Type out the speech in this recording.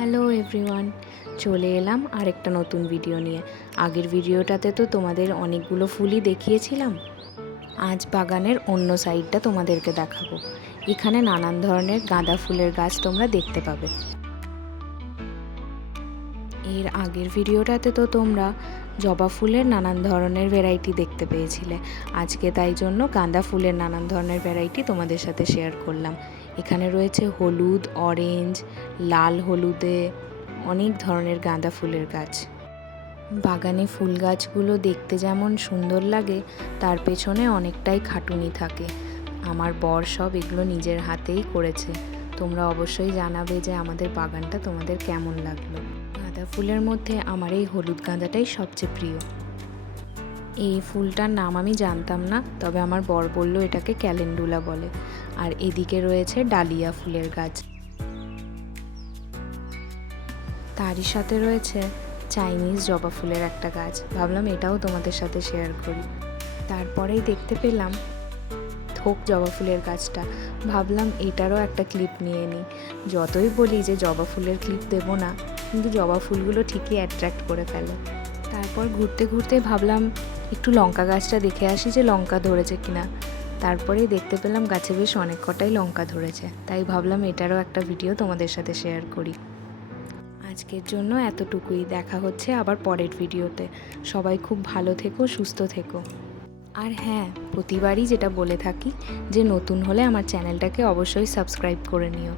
Hello everyone, চলে এলাম আরেকটা নতুন ভিডিও নিয়ে। আগের ভিডিওটাতে তো তোমাদের অনেকগুলো ফুলই দেখিয়েছিলাম। আজ বাগানের অন্য সাইডটা তোমাদেরকে দেখাবো। এখানে নানান ধরনের গাঁদা ফুলের গাছ তোমরা দেখতে পাবে। এর আগের ভিডিওটাতে তো তোমরা জবা ফুলের নানান ধরনের ভ্যারাইটি দেখতে পেয়েছিলে। আজকে তাই জন্য গাঁদা ফুলের নানান ধরনের ভ্যারাইটি তোমাদের সাথে শেয়ার করলাম। এখানে রয়েছে হলুদ, অরেঞ্জ, লাল হলুদে অনেক ধরনের গাঁদা ফুলের গাছ। বাগানে ফুল গাছগুলো দেখতে যেমন সুন্দর লাগে, তার পেছনে অনেকটাই খাটুনি থাকে। আমার বর সব এগুলো নিজের হাতেই করেছে। তোমরা অবশ্যই জানাবে যে আমাদের বাগানটা তোমাদের কেমন লাগলো। গাঁদা ফুলের মধ্যে আমার এই হলুদ গাঁদাটাই সবচেয়ে প্রিয়। এই ফুলটার নাম আমি জানতাম না, তবে আমার বর বলল এটাকে ক্যালেন্ডুলা বলে। আর এদিকে রয়েছে ডালিয়া ফুলের গাছ, তারই সাথে রয়েছে চাইনিজ জবা ফুলের একটা গাছ। ভাবলাম এটাও তোমাদের সাথে শেয়ার করি। তারপরেই দেখতে পেলাম থোক জবা ফুলের গাছটা। ভাবলাম এটারও একটা ক্লিপ নিয়ে নিই। যতই বলি যে জবা ফুলের ক্লিপ দেবো না, কিন্তু জবা ফুলগুলো ঠিকই অ্যাট্রাক্ট করে ফেলে। তারপর ঘুরতে ঘুরতে ভাবলাম একটু লঙ্কা গাছটা দেখে আসি যে লঙ্কা ধরেছে কিনা। তারপরেই দেখতে পেলাম গাছে বেশ অনেক কটাই লঙ্কা ধরেছে। তাই ভাবলাম এটারও একটা ভিডিও তোমাদের সাথে শেয়ার করি। আজকের জন্য এতটুকুই। দেখা হচ্ছে আবার পরের ভিডিওতে। সবাই খুব ভালো থেকো, সুস্থ থেকো। আর হ্যাঁ, প্রতিবারই যেটা বলে থাকি যে নতুন হলে আমার চ্যানেলটাকে অবশ্যই সাবস্ক্রাইব করে নিও।